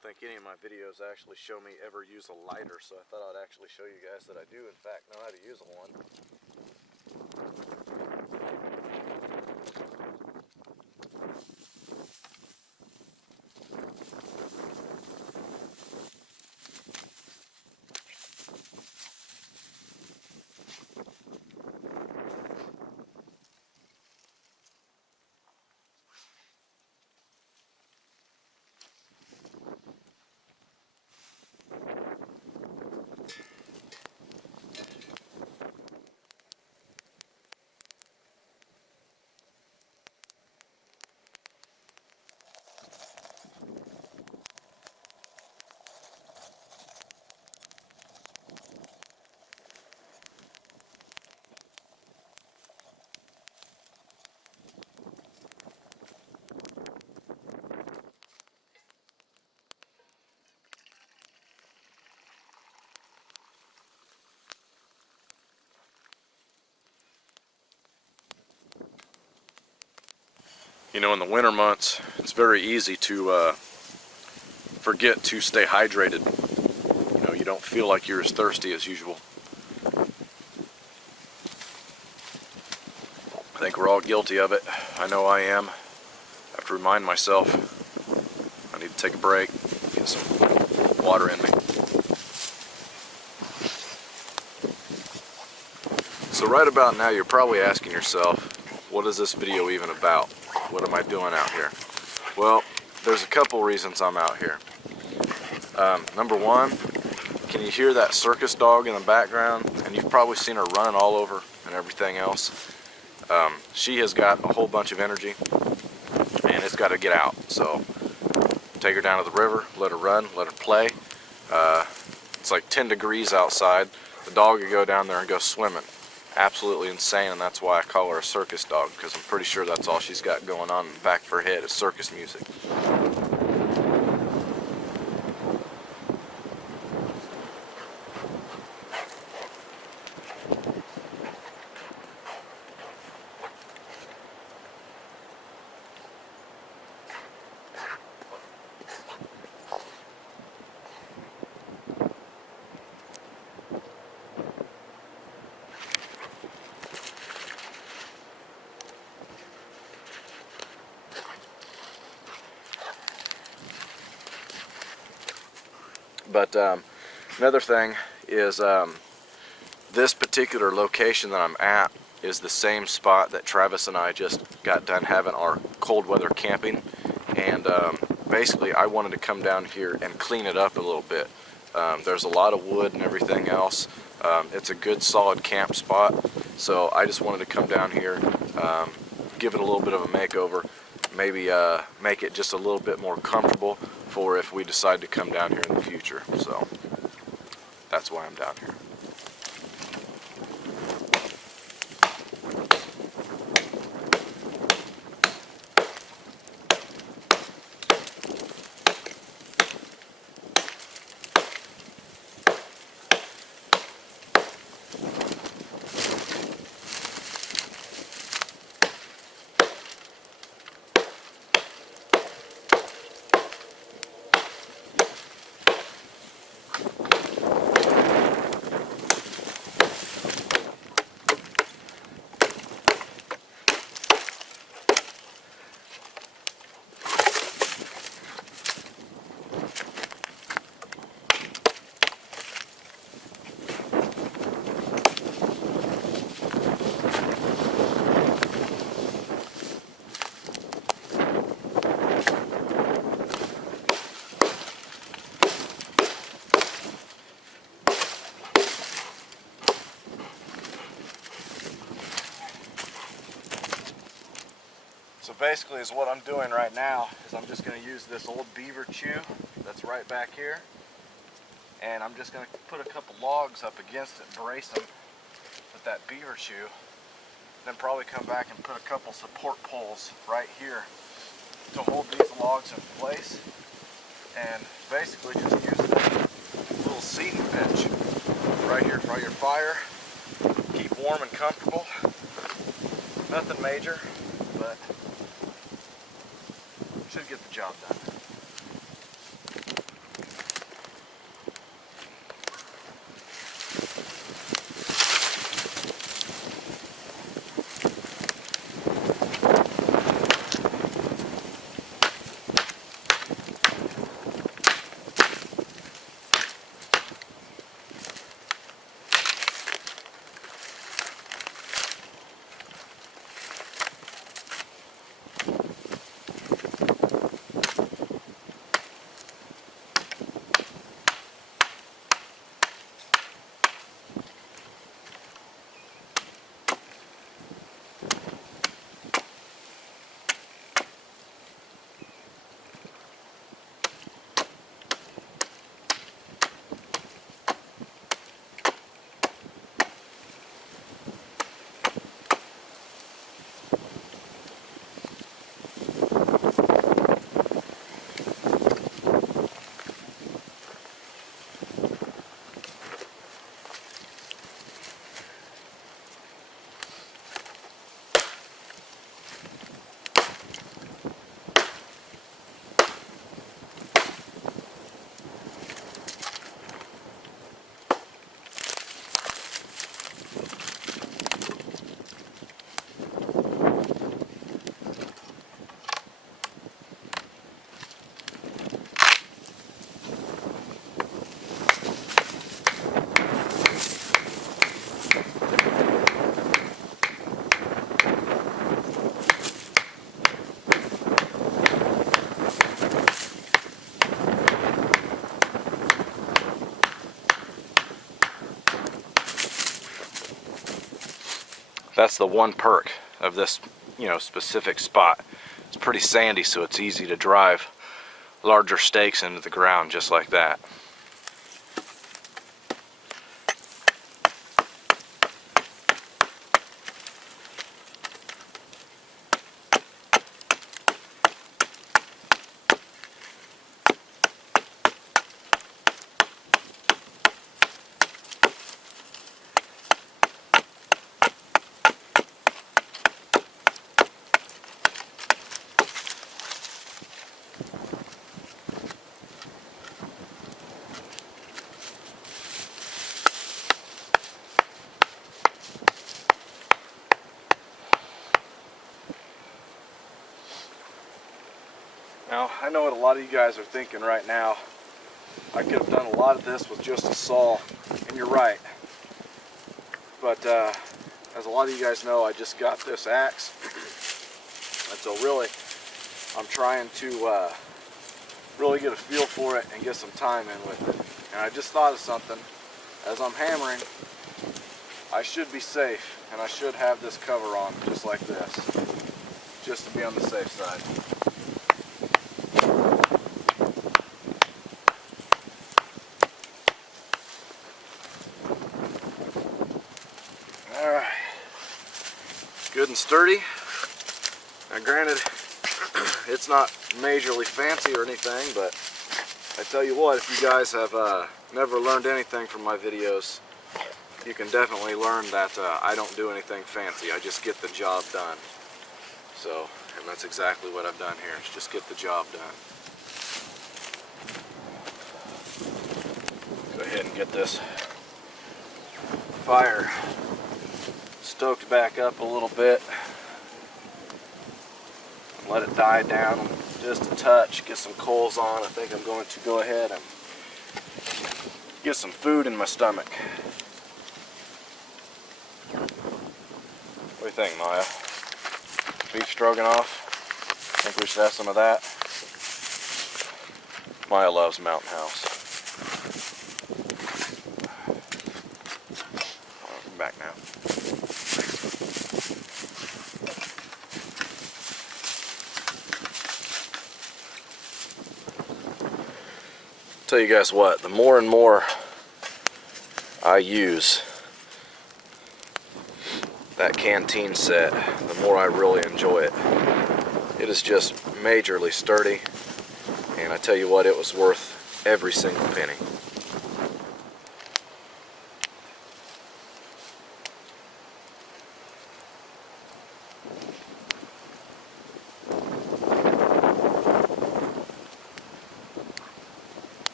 don't think any of my videos actually show me ever use a lighter, so I thought I'd actually show you guys that I do in fact know how to use one. You know, in the winter months, it's very easy to forget to stay hydrated. You know, you don't feel like you're as thirsty as usual. I think we're all guilty of it. I know I am. I have to remind myself I need to take a break, get some water in me. So right about now, you're probably asking yourself, what is this video even about? What am I doing out here? Well, there's a couple reasons I'm out here. Number one, can you hear that circus dog in the background? And you've probably seen her running all over and everything else. She has got a whole bunch of energy and it's got to get out. So take her down to the river, let her run, let her play. It's like 10 degrees outside. The dog could go down there and go swimming. Absolutely insane, and that's why I call her a circus dog, because I'm pretty sure that's all she's got going on in the back of her head is circus music. But another thing is this particular location that I'm at is the same spot that Travis and I just got done having our cold weather camping, and basically I wanted to come down here and clean it up a little bit. There's a lot of wood and everything else. It's a good solid camp spot, so I just wanted to come down here, give it a little bit of a makeover, maybe make it just a little bit more comfortable for if we decide to come down here in the future. So that's why I'm down here. So basically is what I'm doing right now is I'm just going to use this old beaver chew that's right back here, and I'm just going to put a couple logs up against it, brace them with that beaver chew, then probably come back and put a couple support poles right here to hold these logs in place, and basically just use this little seating bench right here for your fire. Keep warm and comfortable. Nothing major, but should get the job done. That's the one perk of this, you know, specific spot. It's pretty sandy, so it's easy to drive larger stakes into the ground just like that. Now, I know what a lot of you guys are thinking right now. I could have done a lot of this with just a saw, and you're right. But as a lot of you guys know, I just got this axe, and so really, I'm trying to really get a feel for it and get some time in with it. And I just thought of something. As I'm hammering, I should be safe, and I should have this cover on just like this, just to be on the safe side. Alright, good and sturdy. Now granted, it's not majorly fancy or anything, but I tell you what, if you guys have never learned anything from my videos, you can definitely learn that I don't do anything fancy. I just get the job done. So, and that's exactly what I've done here, is just get the job done. Go ahead and get this fire stoked back up a little bit. Let it die down just a touch, get some coals on. I think I'm going to go ahead and get some food in my stomach. What do you think, Maya? Beef stroganoff? Think we should have some of that? Maya loves Mountain House. I'm back now. Tell you guys what, the more and more I use that canteen set, the more I really enjoy it. It is just majorly sturdy, and I tell you what, it was worth every single penny.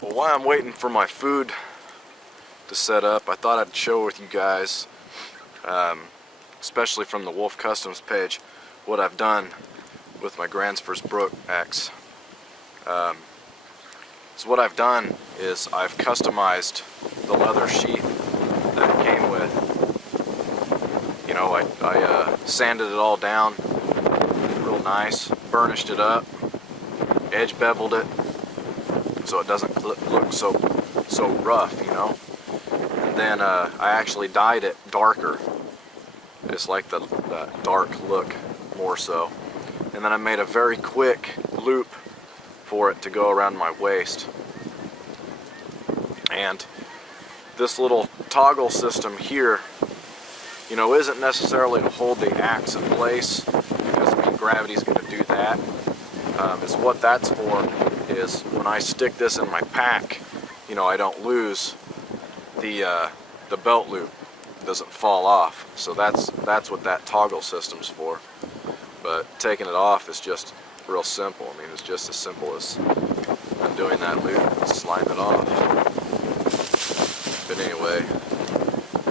While I'm waiting for my food to set up, I thought I'd share with you guys, especially from the Wolf Customs page, what I've done with my Gransfors Brook axe. So what I've done is I've customized the leather sheath that it came with. You know, I sanded it all down real nice, burnished it up, edge beveled it, so it doesn't look so rough, you know. And then I actually dyed it darker. It's like the dark look more so. And then I made a very quick loop for it to go around my waist. And this little toggle system here, you know, isn't necessarily to hold the axe in place, because I mean, gravity's going to do that. Is what that's for is when I stick this in my pack, you know, I don't lose the belt loop. It doesn't fall off. So that's what that toggle system's for. But taking it off is just real simple. I mean, it's just as simple as undoing that loop and sliding it off. But anyway,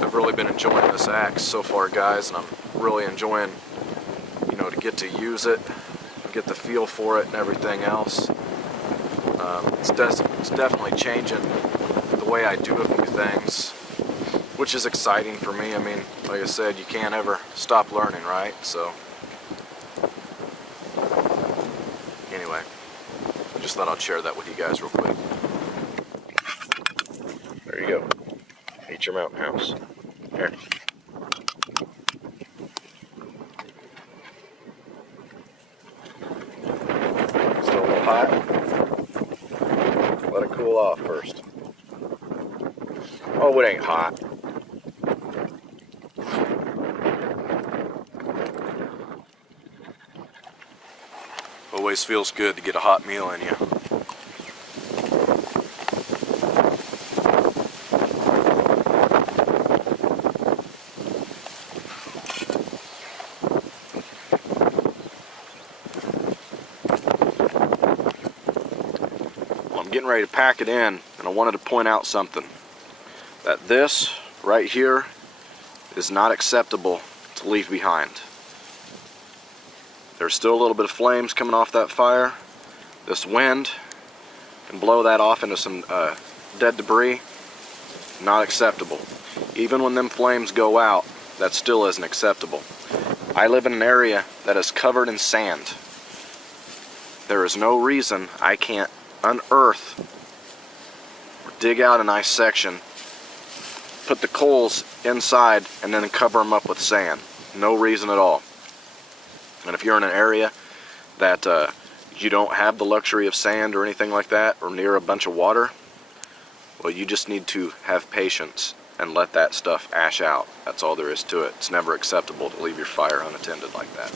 I've really been enjoying this axe so far, guys, and I'm really enjoying, you know, to get to use it, get the feel for it and everything else. It's definitely changing the way I do a few things, which is exciting for me. I mean, like I said, you can't ever stop learning, right? So anyway, I just thought I'd share that with you guys real quick. There you go. Meet your mountain house. Here. Still a little hot. Let it cool off first. Oh, it ain't hot. Always feels good to get a hot meal in you. Well, I'm getting ready to pack it in, and I wanted to point out something. That this right here is not acceptable to leave behind. There's still a little bit of flames coming off that fire. This wind can blow that off into some dead debris. Not acceptable. Even when them flames go out, that still isn't acceptable. I live in an area that is covered in sand. There is no reason I can't unearth or dig out a nice section, put the coals inside, and then cover them up with sand. No reason at all. And if you're in an area that you don't have the luxury of sand or anything like that, or near a bunch of water, well, you just need to have patience and let that stuff ash out. That's all there is to it. It's never acceptable to leave your fire unattended like that.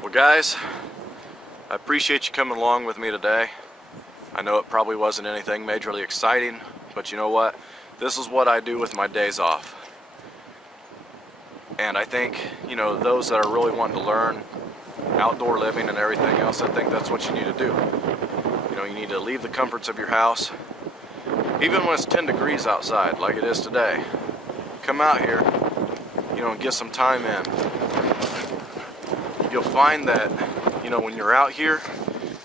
Well, guys, I appreciate you coming along with me today. I know it probably wasn't anything majorly exciting, but you know what? This is what I do with my days off. And I think, you know, those that are really wanting to learn outdoor living and everything else, I think that's what you need to do. You know, you need to leave the comforts of your house, even when it's 10 degrees outside, like it is today. Come out here, you know, and get some time in. You'll find that, you know, when you're out here,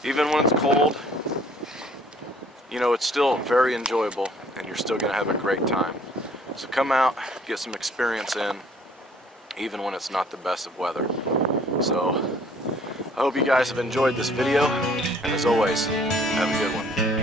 even when it's cold, you know, it's still very enjoyable and you're still gonna have a great time. So come out, get some experience in, even when it's not the best of weather. So I hope you guys have enjoyed this video, and as always, have a good one.